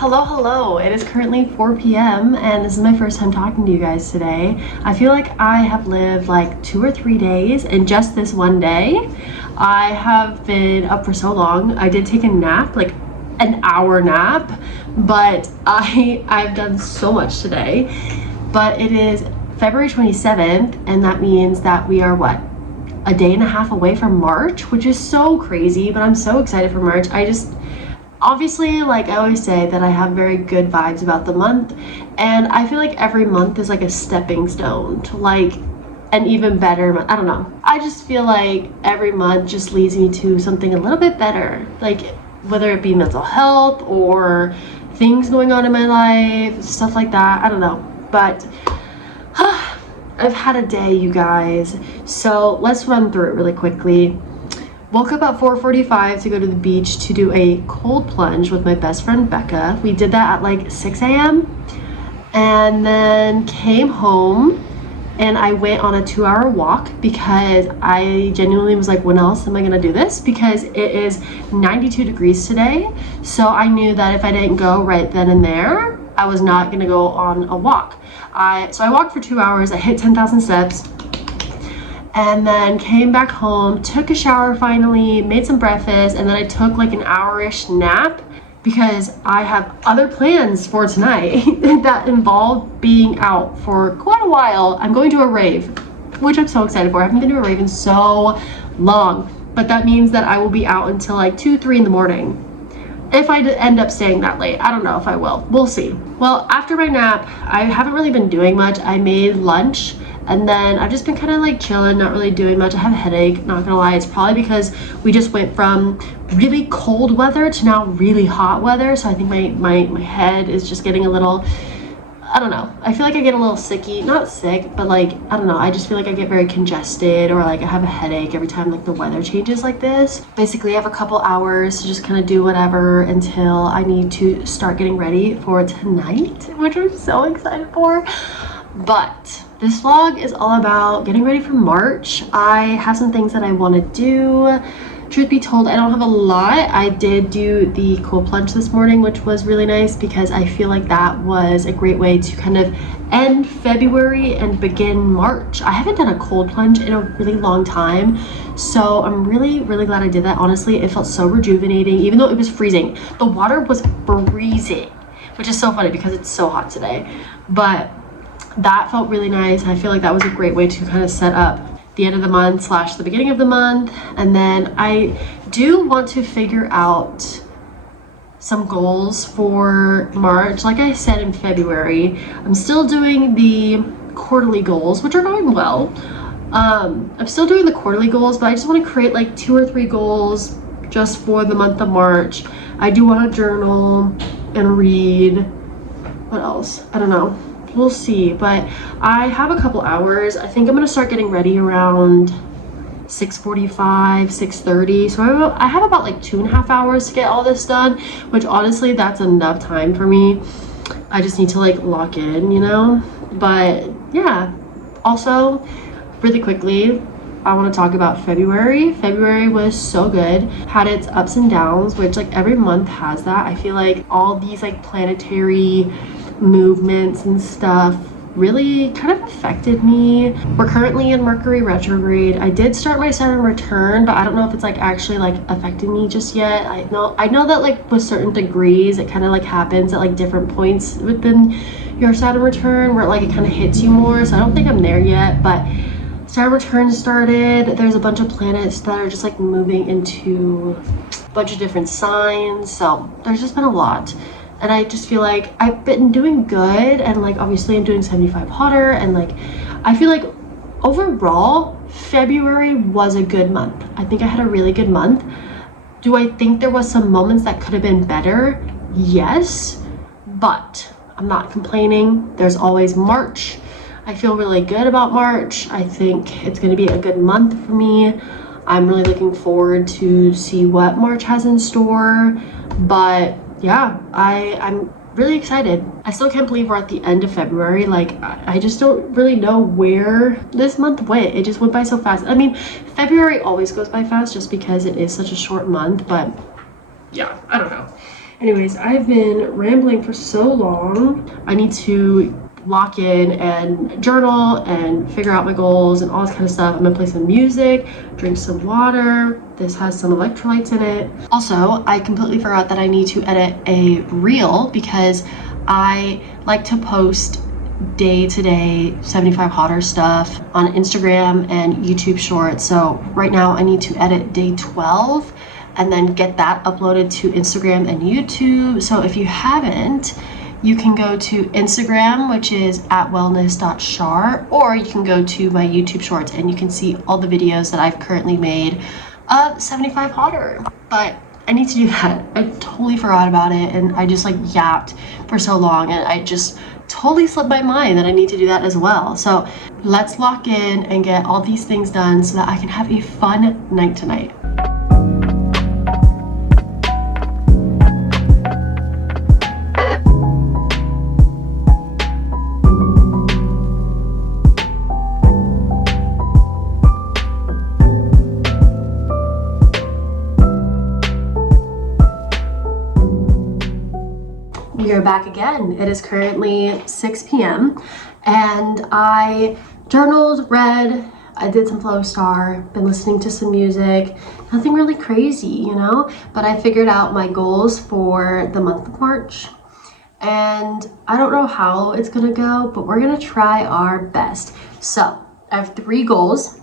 Hello. It is currently 4 p.m. and this is my first time talking to you guys today. I feel like I have lived like 2 or 3 days in just this one day. I have been up for so long. I did take a nap, like an hour nap, but I've done so much today. But it is February 27th, and that means that we are a day and a half away from March, which is so crazy, but I'm so excited for March. Obviously, like I always say, that I have very good vibes about the month, and I feel like every month is like a stepping stone to like an even better month. I don't know. I just feel like every month just leads me to something a little bit better, like whether it be mental health or things going on in my life, stuff like that. I don't know, but I've had a day, you guys, so let's run through it really quickly. Woke up at 4:45 to go to the beach to do a cold plunge with my best friend Becca. We did that at like 6 a.m. and then came home and I went on a 2-hour walk because I genuinely was like, when else am I gonna do this? Because it is 92 degrees today. So I knew that if I didn't go right then and there, I was not gonna go on a walk. So I walked for 2 hours, I hit 10,000 steps, and then came back home, took a shower finally, made some breakfast, and then I took like an hour-ish nap because I have other plans for tonight that involve being out for quite a while. I'm going to a rave, which I'm so excited for. I haven't been to a rave in so long, but that means that I will be out until like 2, 3 in the morning. If I end up staying that late, I don't know if I will. We'll see. Well, after my nap, I haven't really been doing much. I made lunch, and then I've just been kind of like chilling, not really doing much. I have a headache, not gonna lie. It's probably because we just went from really cold weather to now really hot weather. So I think my head is just getting a little, I don't know. I feel like I get a little sicky, not sick, but like, I don't know. I just feel like I get very congested, or like I have a headache every time like the weather changes like this. Basically, I have a couple hours to just kind of do whatever until I need to start getting ready for tonight, which I'm so excited for. But this vlog is all about getting ready for March. I have some things that I want to do. Truth be told, I don't have a lot. I did do the cold plunge this morning, which was really nice because I feel like that was a great way to kind of end February and begin March. I haven't done a cold plunge in a really long time, so I'm really glad I did that. Honestly, it felt so rejuvenating, even though it was freezing. The water was freezing, which is so funny because it's so hot today, but that felt really nice. I feel like that was a great way to kind of set up the end of the month / the beginning of the month. And then I do want to figure out some goals for March. Like I said in February, I'm still doing the quarterly goals, which are going well. I'm still doing the quarterly goals, but I just want to create like 2 or 3 goals just for the month of March. I do want to journal and read. What else? I don't know. We'll see, but I have a couple hours. I think I'm gonna start getting ready around 6:45, 6:30. So I have about like 2.5 hours to get all this done, which honestly, that's enough time for me. I just need to like lock in, you know? But yeah, also really quickly, I want to talk about February. February was so good, had its ups and downs, which like every month has that. I feel like all these like planetary movements and stuff really kind of affected me. We're currently in Mercury retrograde. I did start my Saturn return, but I don't know if it's like actually like affecting me just yet. I know that like with certain degrees it kind of like happens at like different points within your Saturn return where like it kind of hits you more. So I don't think I'm there yet, but Saturn return started. There's a bunch of planets that are just like moving into a bunch of different signs. So there's just been a lot. And I just feel like I've been doing good, and like obviously I'm doing 75 hotter, and like I feel like overall February was a good month. I think I had a really good month. Do I think there was some moments that could have been better? Yes, but I'm not complaining. There's always March. I feel really good about March. I think it's going to be a good month for me. I'm really looking forward to see what March has in store, but yeah, I'm really excited. I still can't believe we're at the end of February. Like I just don't really know where this month went. It just went by so fast. I mean, February always goes by fast just because it is such a short month, but yeah, I don't know. Anyways, I've been rambling for so long. I need to lock in and journal and figure out my goals and all this kind of stuff. I'm gonna play some music, drink some water. This has some electrolytes in it. Also, I completely forgot that I need to edit a reel because I like to post day-to-day 75 hotter stuff on Instagram and YouTube Shorts. So right now I need to edit day 12 and then get that uploaded to Instagram and YouTube. So if you haven't, you can go to Instagram, which is @wellness.shar, or you can go to my YouTube Shorts and you can see all the videos that I've currently made of 75 hotter. But I need to do that. I totally forgot about it, and I just like yapped for so long, and I just totally slipped my mind that I need to do that as well. So let's lock in and get all these things done so that I can have a fun night tonight. We are back again. It is currently 6 p.m. and I journaled, read, I did some Flow Star, been listening to some music, nothing really crazy, you know, but I figured out my goals for the month of March, and I don't know how it's gonna go, but we're gonna try our best. So I have 3 goals.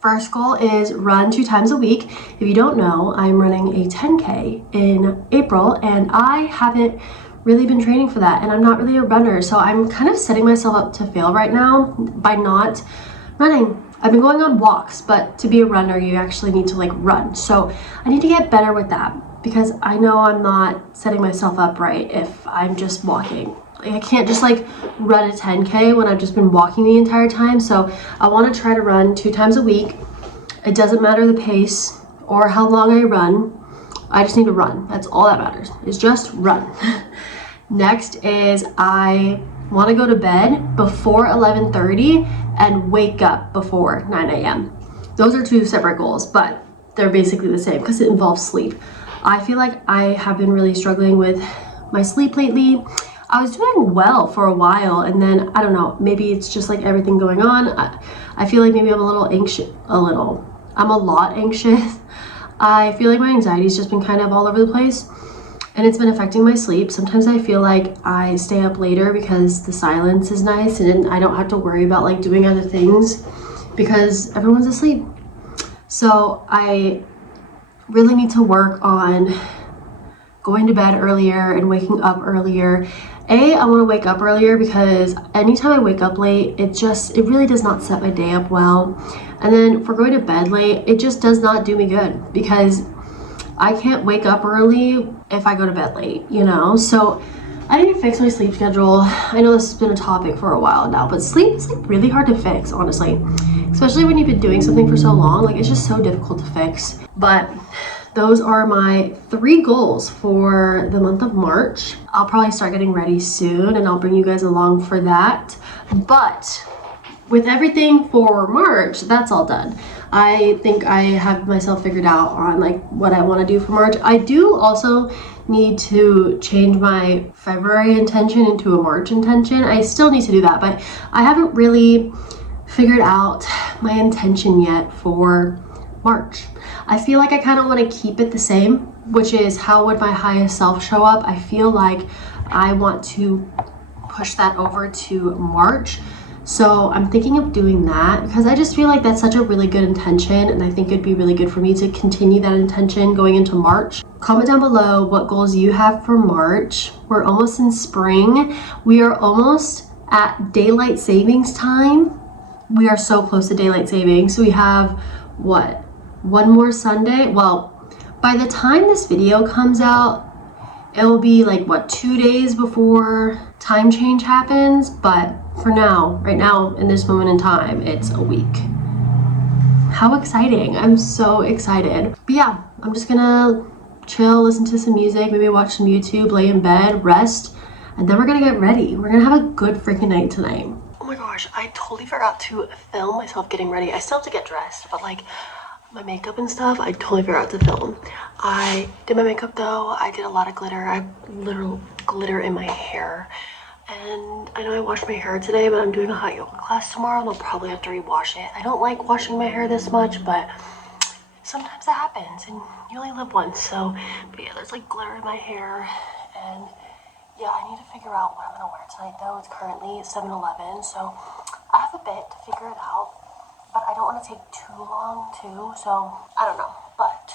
First goal is run 2 times a week. If you don't know, I'm running a 10K in April, and I haven't really been training for that, and I'm not really a runner, so I'm kind of setting myself up to fail right now by not running. I've been going on walks, but to be a runner, you actually need to like run. So I need to get better with that because I know I'm not setting myself up right if I'm just walking. I can't just like run a 10K when I've just been walking the entire time. So I want to try to run 2 times a week. It doesn't matter the pace or how long I run. I just need to run. That's all that matters, is just run. Next is I want to go to bed before 11:30 and wake up before 9 a.m. Those are 2 separate goals, but they're basically the same because it involves sleep. I feel like I have been really struggling with my sleep lately. I was doing well for a while, and then I don't know, maybe it's just like everything going on. I feel like maybe I'm a little anxious, I'm a lot anxious. I feel like my anxiety's just been kind of all over the place, and it's been affecting my sleep. Sometimes I feel like I stay up later because the silence is nice and I don't have to worry about like doing other things because everyone's asleep. So I really need to work on going to bed earlier and waking up earlier. I want to wake up earlier because anytime I wake up late, it really does not set my day up well. And then for going to bed late, it just does not do me good because I can't wake up early if I go to bed late, you know? So I need to fix my sleep schedule. I know this has been a topic for a while now, but sleep is like really hard to fix, honestly. Especially when you've been doing something for so long, like it's just so difficult to fix. But those are my 3 goals for the month of March. I'll probably start getting ready soon and I'll bring you guys along for that. But with everything for March, that's all done. I think I have myself figured out on like what I want to do for March. I do also need to change my February intention into a March intention. I still need to do that, but I haven't really figured out my intention yet for March. I feel like I kind of want to keep it the same, which is how would my highest self show up. I feel like I want to push that over to March. So I'm thinking of doing that because I just feel like that's such a really good intention, and I think it'd be really good for me to continue that intention going into March. Comment down below what goals you have for March. We're almost in spring. We are almost at daylight savings time. We are so close to daylight savings. So we have what? 1 more Sunday? Well, by the time this video comes out, it will be like what, 2 days before time change happens, but for now, right now, in this moment in time, it's a week. How exciting. I'm so excited. But yeah, I'm just gonna chill, listen to some music, maybe watch some YouTube, lay in bed, rest, and then we're gonna get ready. We're gonna have a good freaking night tonight. Oh my gosh, I totally forgot to film myself getting ready. I still have to get dressed, but like, my makeup and stuff, I totally forgot to film. I did my makeup though. I did a lot of glitter. I have literal glitter in my hair. And I know I washed my hair today, but I'm doing a hot yoga class tomorrow and I'll probably have to rewash it. I don't like washing my hair this much, but sometimes that happens and you only live once. So, but yeah, there's like glitter in my hair. And yeah, I need to figure out what I'm gonna wear tonight though. It's currently 7-Eleven, so I have a bit to figure it out. But I don't want to take too long too, so I don't know. But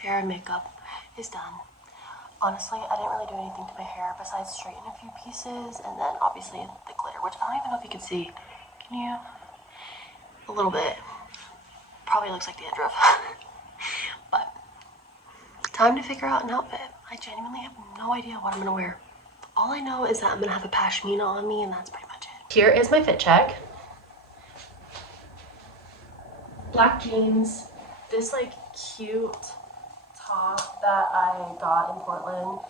hair and makeup is done. Honestly, I didn't really do anything to my hair besides straighten a few pieces and then obviously the glitter, which I don't even know if you can see. Can you? A little bit. Probably looks like dandruff. But time to figure out an outfit. I genuinely have no idea what I'm gonna wear. All I know is that I'm gonna have a pashmina on me and that's pretty much it. Here is my fit check. Black jeans, this like cute top that I got in Portland,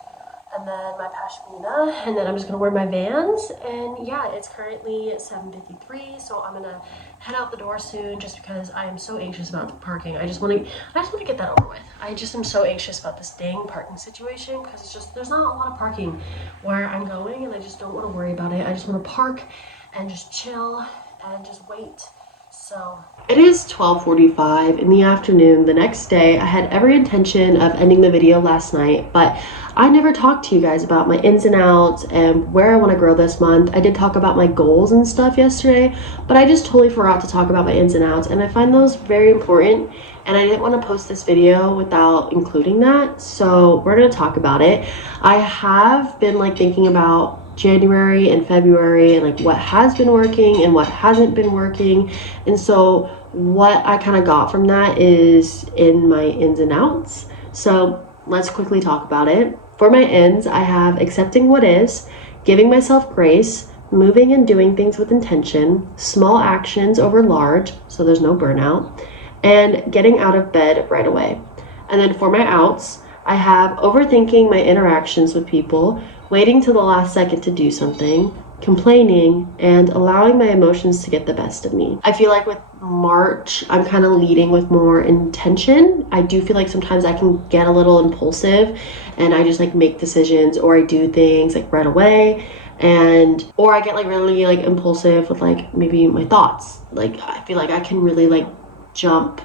and then my pashmina, and then I'm just gonna wear my Vans. And yeah, it's currently 7:53, so I'm gonna head out the door soon just because I am so anxious about parking. I just want to get that over with. I just am so anxious about this dang parking situation because it's just, there's not a lot of parking where I'm going and I just don't want to worry about it. I just want to park and just chill and just wait. So it is 12:45 in the afternoon the next day. I had every intention of ending the video last night, but I never talked to you guys about my ins and outs and where I want to grow this month. I did talk about my goals and stuff yesterday, but I just totally forgot to talk about my ins and outs, and I find those very important, and I didn't want to post this video without including that, so we're going to talk about it. I have been like thinking about January and February and like what has been working and what hasn't been working, and so what I kind of got from that is in my ins and outs. So let's quickly talk about it. For my ins, I have accepting what is, giving myself grace, moving and doing things with intention, small actions over large so there's no burnout, and getting out of bed right away. And then for my outs, I have overthinking my interactions with people, waiting till the last second to do something, complaining, and allowing my emotions to get the best of me. I feel like with March, I'm kind of leading with more intention. I do feel like sometimes I can get a little impulsive and I just like make decisions or I do things like right away, and or I get like really like impulsive with like maybe my thoughts. Like I feel like I can really like jump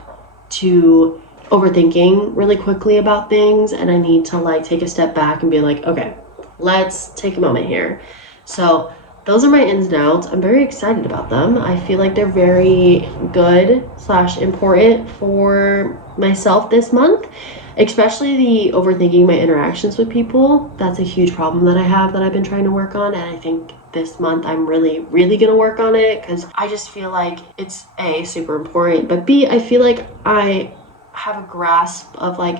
to overthinking really quickly about things, and I need to like take a step back and be like, okay, let's take a moment here. So those are my ins and outs. I'm very excited about them. I feel like they're very good / important for myself this month, especially the overthinking my interactions with people. That's a huge problem that I have that I've been trying to work on, and I think this month I'm really gonna work on it because I just feel like it's A, super important, but B, I feel like I have a grasp of like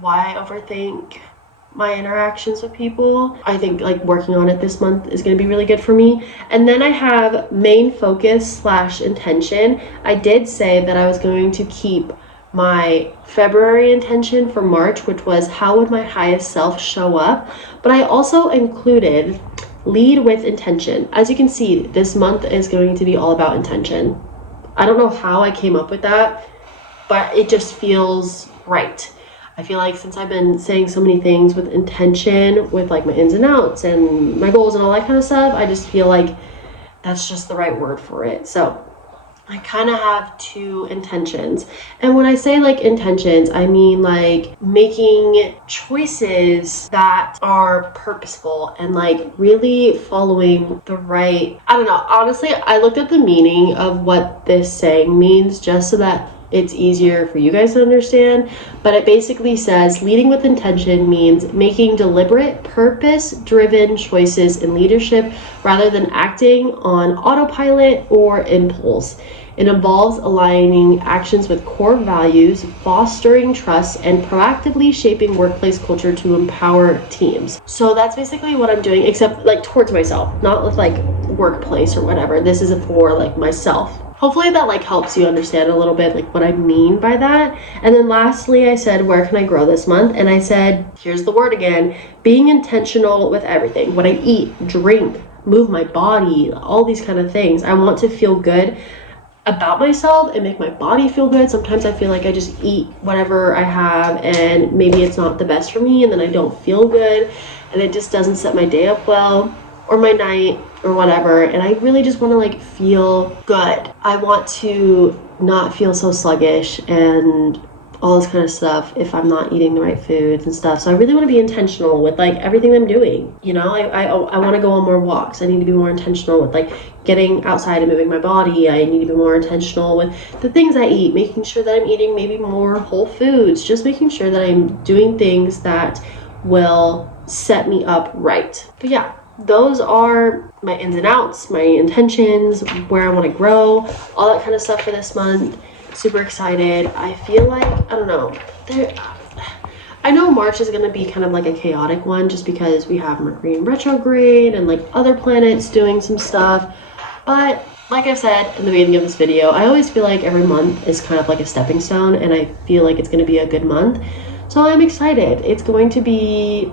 why I overthink my interactions with people. I think like working on it this month is going to be really good for me. And then I have main focus / intention. I did say that I was going to keep my February intention for March, which was how would my highest self show up, but I also included lead with intention. As you can see, this month is going to be all about intention. I don't know how I came up with that, but it just feels right. I feel like since I've been saying so many things with intention, with like my ins and outs and my goals and all that kind of stuff, I just feel like that's just the right word for it. So I kind of have two intentions. And when I say like intentions, I mean like making choices that are purposeful and like really following the right, I don't know. Honestly, I looked at the meaning of what this saying means just so that it's easier for you guys to understand, but it basically says leading with intention means making deliberate, purpose-driven choices in leadership rather than acting on autopilot or impulse. It involves aligning actions with core values, fostering trust, and proactively shaping workplace culture to empower teams. So that's basically what I'm doing, except like towards myself, not with like workplace or whatever. This is for like myself. Hopefully that like helps you understand a little bit like what I mean by that. And then lastly, I said, where can I grow this month? And I said, here's the word again, being intentional with everything. What I eat, drink, move my body, all these kind of things. I want to feel good about myself and make my body feel good. Sometimes I feel like I just eat whatever I have and maybe it's not the best for me, and then I don't feel good and it just doesn't set my day up well or my night or whatever, and I really just want to like feel good. I want to not feel so sluggish and all this kind of stuff if I'm not eating the right foods and stuff. So I really want to be intentional with like everything I'm doing. You know, I want to go on more walks. I need to be more intentional with like getting outside and moving my body. I need to be more intentional with the things I eat, making sure that I'm eating maybe more whole foods, just making sure that I'm doing things that will set me up right. But yeah, those are my ins and outs, my intentions, where I want to grow, all that kind of stuff for this month. Super excited. I feel like, I don't know, I know March is going to be kind of like a chaotic one just because we have Mercury in retrograde and like other planets doing some stuff. But like I've said in the beginning of this video, I always feel like every month is kind of like a stepping stone, and I feel like it's going to be a good month. So I'm excited. It's going to be,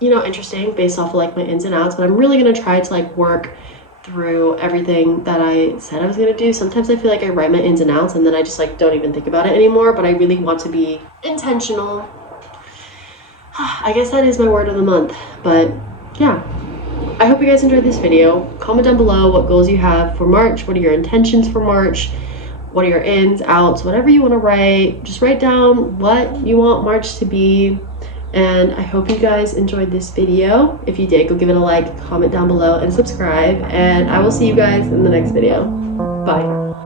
you know, interesting based off of like my ins and outs, but I'm really going to try to like work through everything that I said I was going to do. Sometimes I feel like I write my ins and outs and then I just like don't even think about it anymore, but I really want to be intentional. I guess that is my word of the month. But yeah, I hope you guys enjoyed this video. Comment down below what goals you have for March. What are your intentions for March? What are your ins, outs, whatever you want to write. Just write down what you want March to be. And I hope you guys enjoyed this video. If you did, go give it a like, comment down below, and subscribe. And I will see you guys in the next video. Bye.